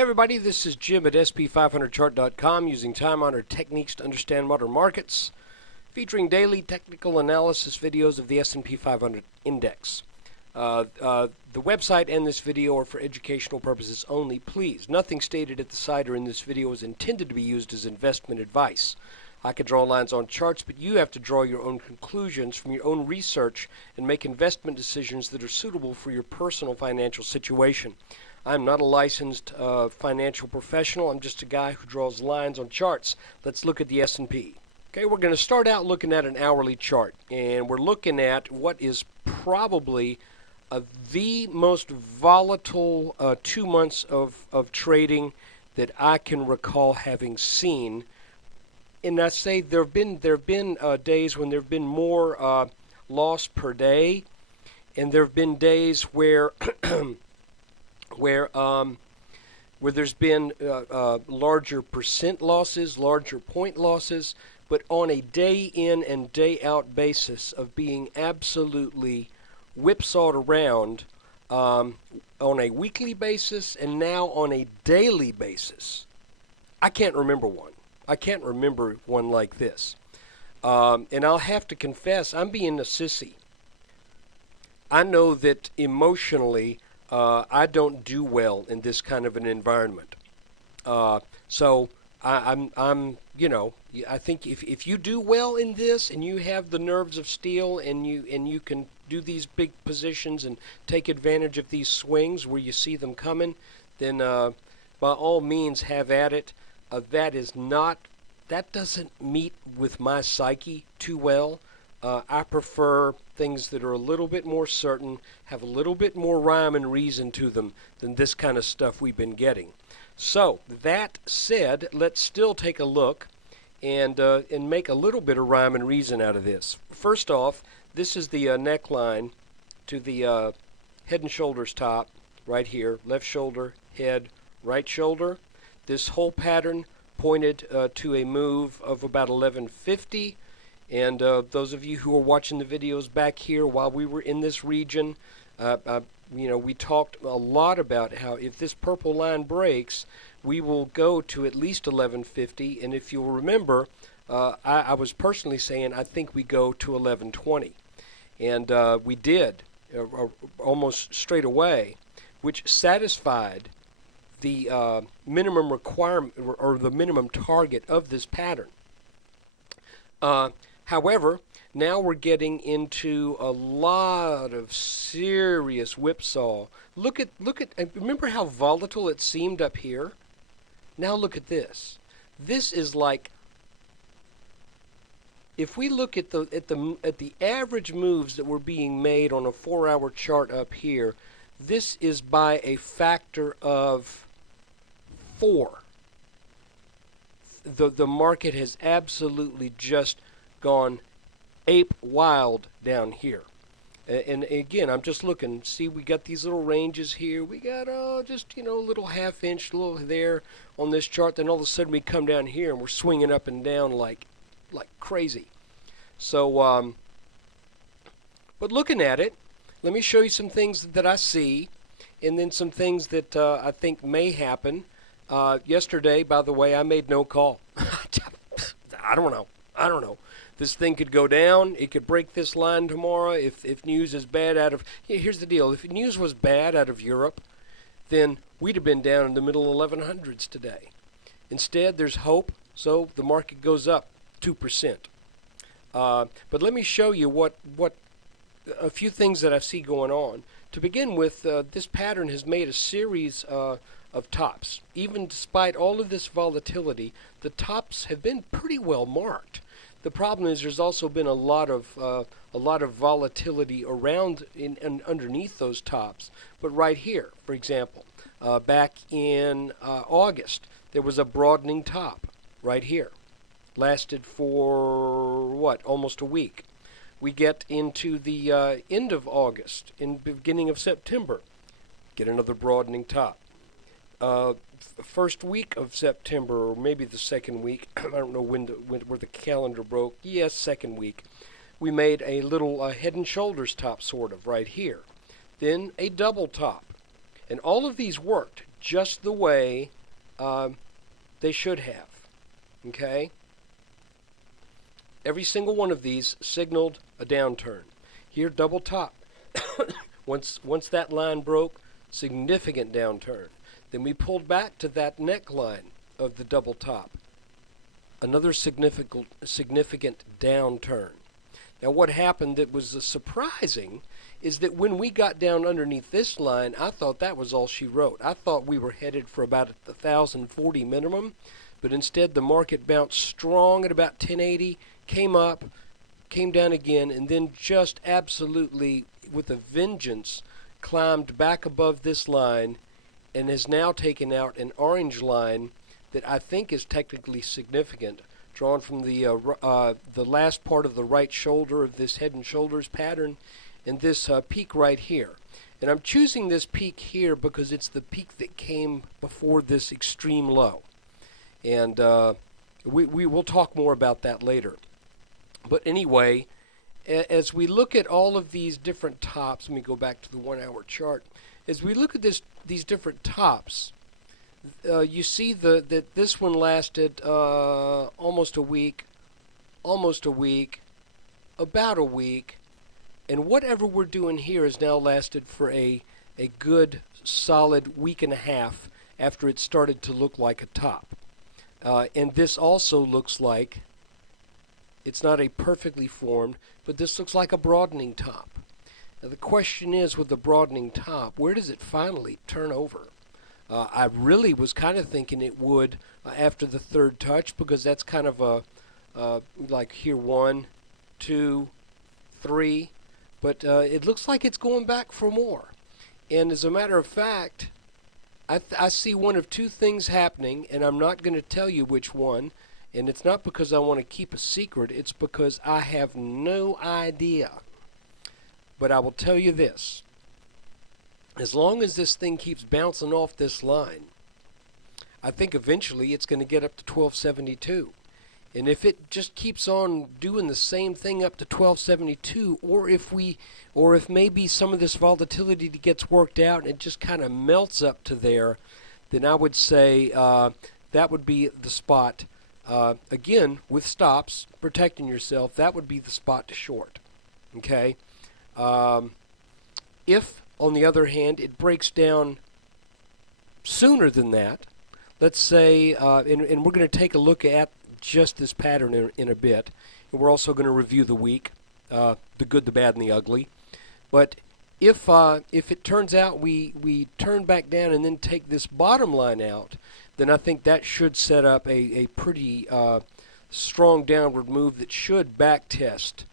Hey everybody, this is Jim at SP500chart.com using time-honored techniques to understand modern markets, featuring daily technical analysis videos of the S&P 500 index. The website and this video are for educational purposes only. Please, nothing stated at the site or in this video is intended to be used as investment advice. I can draw lines on charts, but you have to draw your own conclusions from your own research and make investment decisions that are suitable for your personal financial situation. I'm not a licensed financial professional. I'm just a guy who draws lines on charts. Let's look at the S&P. Okay, we're going to start out looking at an hourly chart, and we're looking at what is probably the most volatile 2 months of trading that I can recall having seen. And I say there have been days when there have been more loss per day, and there have been days where where there's been larger percent losses, larger point losses, but on a day in and day out basis of being absolutely whipsawed around on a weekly basis and now on a daily basis. I can't remember one. I can't remember one like this. And I'll have to confess, I'm being a sissy. I know that emotionally I don't do well in this kind of an environment. So I'm you know, I think if you do well in this and you have the nerves of steel and you can do these big positions and take advantage of these swings where you see them coming, then by all means have at it. That doesn't meet with my psyche too well. I prefer things that are a little bit more certain, have a little bit more rhyme and reason to them than this kind of stuff we've been getting. So, that said, let's still take a look and make a little bit of rhyme and reason out of this. First off, this is the neckline to the head and shoulders top right here. Left shoulder, head, right shoulder. This whole pattern pointed to a move of about 1150. And those of you who are watching the videos back here while we were in this region, we talked a lot about how if this purple line breaks, we will go to at least 1150. And if you'll remember, I was personally saying I think we go to 1120. And we did almost straight away, which satisfied the minimum requirement or the minimum target of this pattern. However, now we're getting into a lot of serious whipsaw. Look at remember how volatile it seemed up here? Now look at this. This is like, if we look at the average moves that were being made on a 4-hour chart up here, this is by a factor of 4. The market has absolutely just gone ape wild down here. And again, I'm just looking. See, we got these little ranges here. We got just a little half-inch, little there on this chart. Then all of a sudden we come down here and we're swinging up and down like crazy. So, but looking at it, let me show you some things that I see, and then some things that I think may happen. Yesterday, by the way, I made no call. I don't know. This thing could go down. It could break this line tomorrow. If news is bad out of... Here's the deal. If news was bad out of Europe, then we'd have been down in the middle 1100s today. Instead, there's hope, so the market goes up 2%. But let me show you what a few things that I see going on. To begin with, this pattern has made a series of tops. Even despite all of this volatility, the tops have been pretty well marked. The problem is there's also been a lot of volatility around and underneath those tops. But right here, for example, back in August, there was a broadening top right here. Lasted for what? Almost a week. We get into the end of August, in beginning of September, get another broadening top. First week of September, or maybe the second week, I don't know where the calendar broke. Yes, second week. We made a little head and shoulders top, sort of, right here. Then a double top. And all of these worked just the way they should have. Okay? Every single one of these signaled a downturn. Here, double top. Once that line broke, significant downturn. Then we pulled back to that neckline of the double top. Another significant downturn. Now what happened that was surprising is that when we got down underneath this line, I thought that was all she wrote. I thought we were headed for about 1,040 minimum, but instead the market bounced strong at about 1080, came up, came down again, and then just absolutely with a vengeance climbed back above this line and has now taken out an orange line that I think is technically significant, drawn from the last part of the right shoulder of this head and shoulders pattern and this peak right here. And I'm choosing this peak here because it's the peak that came before this extreme low. And we will talk more about that later. But anyway, as we look at all of these different tops, let me go back to the 1 hour chart. As we look at these different tops, you see that this one lasted almost a week, about a week, and whatever we're doing here has now lasted for a good solid week and a half after it started to look like a top. And this also looks like, it's not a perfectly formed, but this looks like a broadening top. Now the question is, with the broadening top, where does it finally turn over? I really was kind of thinking it would after the third touch, because that's kind of a like here 1, 2, 3, but it looks like it's going back for more. And as a matter of fact, I see one of two things happening, and I'm not going to tell you which one, and it's not because I want to keep a secret, it's because I have no idea. But I will tell you this. As long as this thing keeps bouncing off this line, I think eventually it's going to get up to 1272. And if it just keeps on doing the same thing up to 1272, or if maybe some of this volatility gets worked out and it just kind of melts up to there, then I would say that would be the spot. Again, with stops, protecting yourself, that would be the spot to short. Okay? If, on the other hand, it breaks down sooner than that, let's say, and we're going to take a look at just this pattern in a bit, and we're also going to review the week, the good, the bad, and the ugly. But if it turns out we turn back down and then take this bottom line out, then I think that should set up a pretty strong downward move that should back test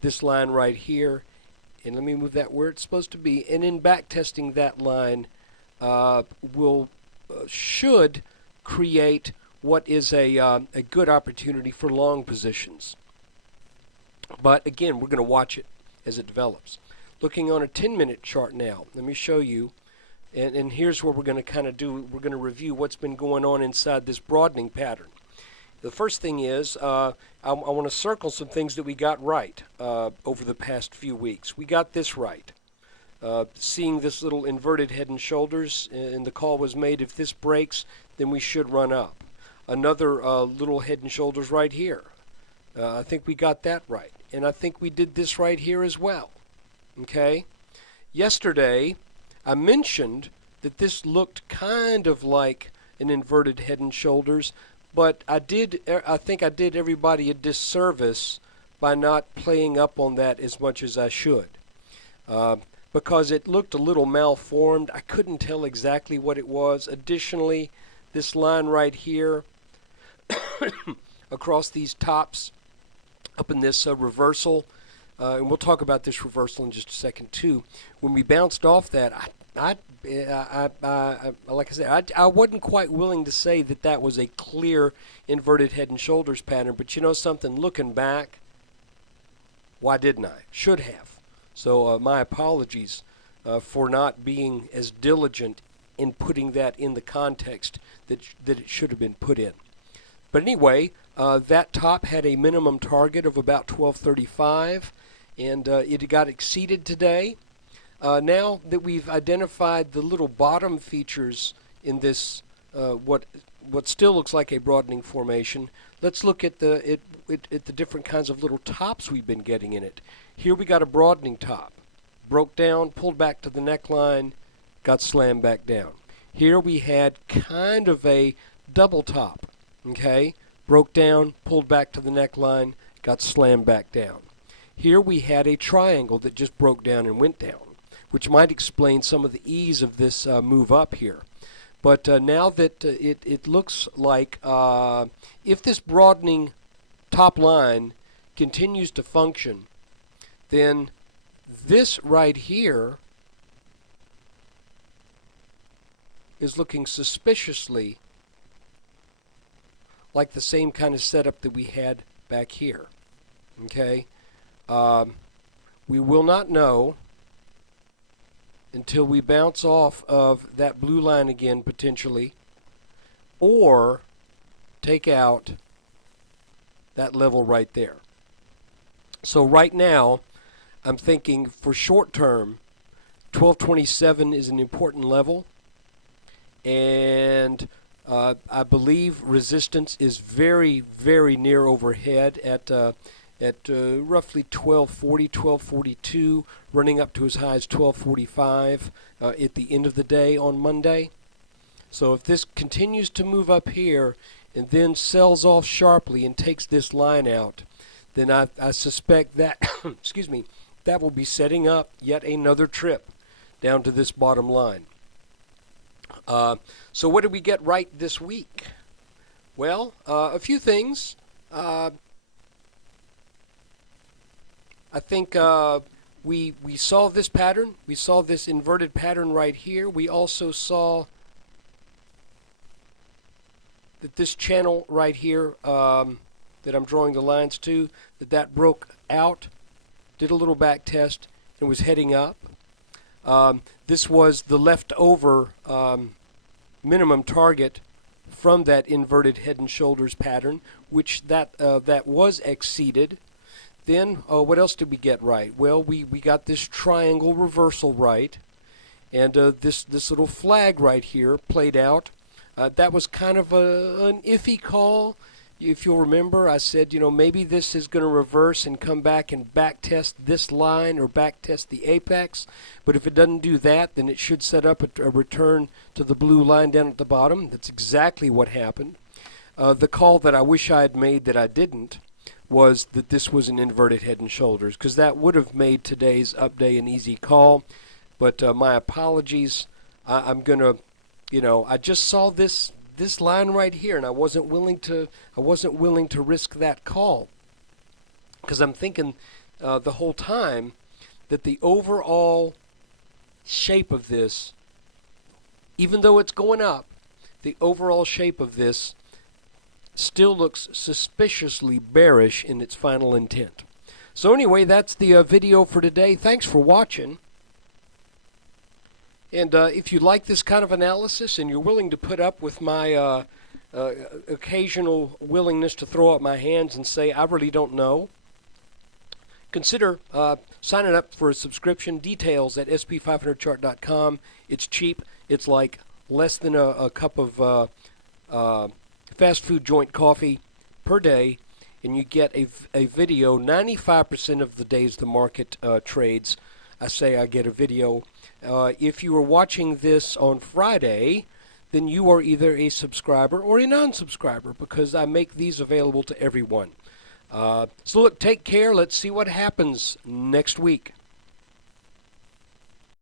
this line right here. And let me move that where it's supposed to be. And in back testing that line should create what is a good opportunity for long positions. But again, we're going to watch it as it develops. Looking on a 10-minute chart now, let me show you. And here's what we're going to kind of do. We're going to review what's been going on inside this broadening pattern. The first thing is I want to circle some things that we got right over the past few weeks. We got this right. Seeing this little inverted head and shoulders, and the call was made, if this breaks, then we should run up. Another little head and shoulders right here. I think we got that right. And I think we did this right here as well. Okay? Yesterday, I mentioned that this looked kind of like an inverted head and shoulders, but I think I did everybody a disservice by not playing up on that as much as I should. Because it looked a little malformed. I couldn't tell exactly what it was. Additionally, this line right here across these tops up in this reversal, and we'll talk about this reversal in just a second too. When we bounced off that, like I said, I wasn't quite willing to say that that was a clear inverted head and shoulders pattern, but you know something, looking back, why didn't I? Should have. So my apologies for not being as diligent in putting that in the context that it should have been put in. But anyway, that top had a minimum target of about 1235, and it got exceeded today. Now that we've identified the little bottom features in this, what still looks like a broadening formation, let's look at the different kinds of little tops we've been getting in it. Here we got a broadening top, broke down, pulled back to the neckline, got slammed back down. Here we had kind of a double top, okay? Broke down, pulled back to the neckline, got slammed back down. Here we had a triangle that just broke down and went down, which might explain some of the ease of this move up here. But now that it looks like if this broadening top line continues to function, then this right here is looking suspiciously like the same kind of setup that we had back here. Okay? We will not know until we bounce off of that blue line again, potentially, or take out that level right there. So right now, I'm thinking for short term, 1227 is an important level, and I believe resistance is very, very near overhead at roughly 1240, 1242, running up to as high as 1245 at the end of the day on Monday. So if this continues to move up here and then sells off sharply and takes this line out, then I suspect that excuse me, that will be setting up yet another trip down to this bottom line. So what did we get right this week? Well, a few things. I think we saw this pattern. We saw this inverted pattern right here. We also saw that this channel right here that I'm drawing the lines to, that broke out, did a little back test, and was heading up. This was the leftover minimum target from that inverted head and shoulders pattern, which that was exceeded. Then what else did we get right? Well, we got this triangle reversal right, and this little flag right here played out. That was kind of an iffy call. If you'll remember, I said, maybe this is going to reverse and come back and back test this line or back test the apex. But if it doesn't do that, then it should set up a return to the blue line down at the bottom. That's exactly what happened. The call that I wish I had made that I didn't was that this was an inverted head and shoulders, because that would have made today's up day an easy call. But my apologies. I'm going to, I just saw this line right here, and I wasn't willing to risk that call, because I'm thinking the whole time that the overall shape of this, even though it's going up, the overall shape of this still looks suspiciously bearish in its final intent. So anyway, that's the video for today. Thanks for watching. And if you like this kind of analysis and you're willing to put up with my occasional willingness to throw up my hands and say, I really don't know, consider signing up for a subscription. Details at sp500chart.com. It's cheap. It's like less than a cup of fast food joint coffee per day, and you get a video 95% of the days the market trades. I get a video. If you are watching this on Friday, then you are either a subscriber or a non-subscriber, because I make these available to everyone. So look, take care. Let's see what happens next week.